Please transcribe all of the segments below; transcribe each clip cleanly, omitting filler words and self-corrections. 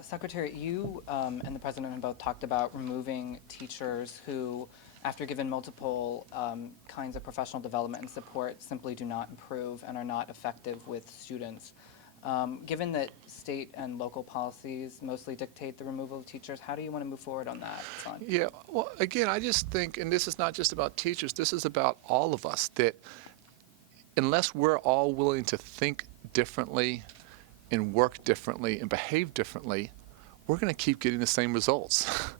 Secretary, you and the President have both talked about removing teachers who, after given multiple kinds of professional development and support, simply do not improve and are not effective with students. Given that state and local policies mostly dictate the removal of teachers, how do you want to move forward on that front? Yeah, well, again, I just think, and this is not just about teachers, this is about all of us, that unless we're all willing to think differently and work differently and behave differently, we're going to keep getting the same results.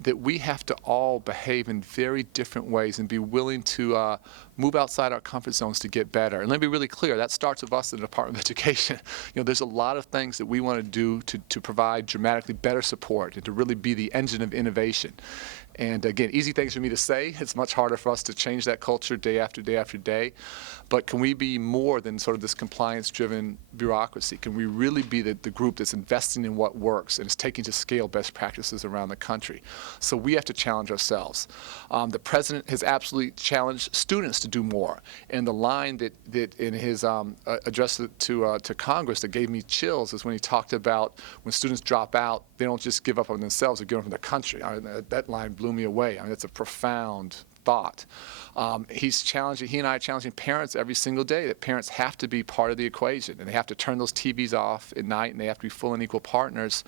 That we have to all behave in very different ways and be willing to move outside our comfort zones to get better. And let me be really clear, that starts with us in the Department of Education. There's a lot of things that we want to do to provide dramatically better support and to really be the engine of innovation. And again, easy things for me to say. It's much harder for us to change that culture day after day after day. But can we be more than sort of this compliance-driven bureaucracy? Can we really be the group that's investing in what works and is taking to scale best practices around the country? So we have to challenge ourselves. The President has absolutely challenged students to do more. And the line that in his address to Congress that gave me chills is when he talked about when students drop out, they don't just give up on themselves, they give up on the country. That line blew me away. That's a profound thought. He and I are challenging parents every single day that parents have to be part of the equation and they have to turn those TVs off at night and they have to be full and equal partners.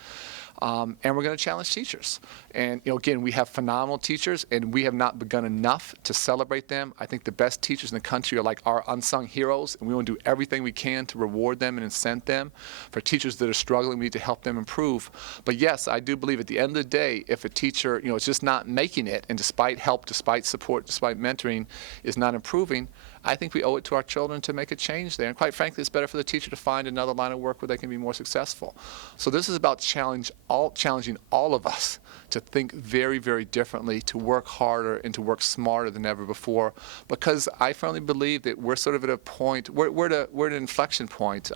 And we're going to challenge teachers. And again, we have phenomenal teachers and we have not begun enough to celebrate them. I think the best teachers in the country are like our unsung heroes, and we want to do everything we can to reward them and incent them. For teachers that are struggling, we need to help them improve. But yes, I do believe at the end of the day, if a teacher is just not making it, and despite help, despite support, despite mentoring, is not improving, I think we owe it to our children to make a change there. And quite frankly, it's better for the teacher to find another line of work where they can be more successful. So this is about challenging all of us to think very, very differently, to work harder and to work smarter than ever before. Because I firmly believe that we're sort of at a point, we're at an inflection point.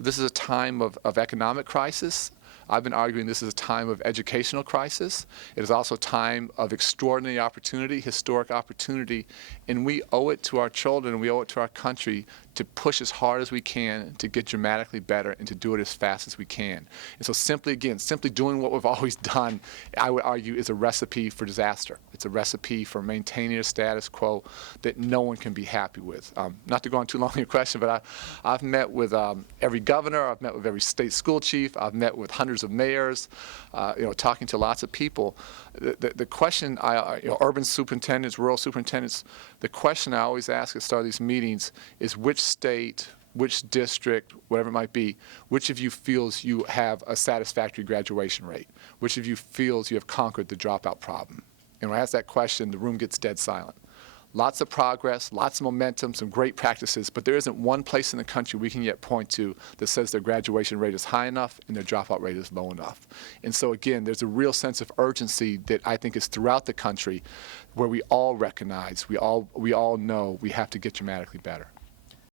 This is a time of economic crisis. I've been arguing this is a time of educational crisis. It is also a time of extraordinary opportunity, historic opportunity, and we owe it to our children and we owe it to our country to push as hard as we can to get dramatically better and to do it as fast as we can. And so simply doing what we've always done, I would argue, is a recipe for disaster. It's a recipe for maintaining a status quo that no one can be happy with. Not to go on too long in your question, but I've met with every governor, I've met with every state school chief, I've met with hundreds of mayors, talking to lots of people. The question, urban superintendents, rural superintendents, the question I always ask at the start of these meetings is which state, which district, whatever it might be, which of you feels you have a satisfactory graduation rate? Which of you feels you have conquered the dropout problem? And when I ask that question, the room gets dead silent. Lots of progress, lots of momentum, some great practices, but there isn't one place in the country we can yet point to that says their graduation rate is high enough and their dropout rate is low enough. And so again, there's a real sense of urgency that I think is throughout the country where we all recognize, we all know we have to get dramatically better.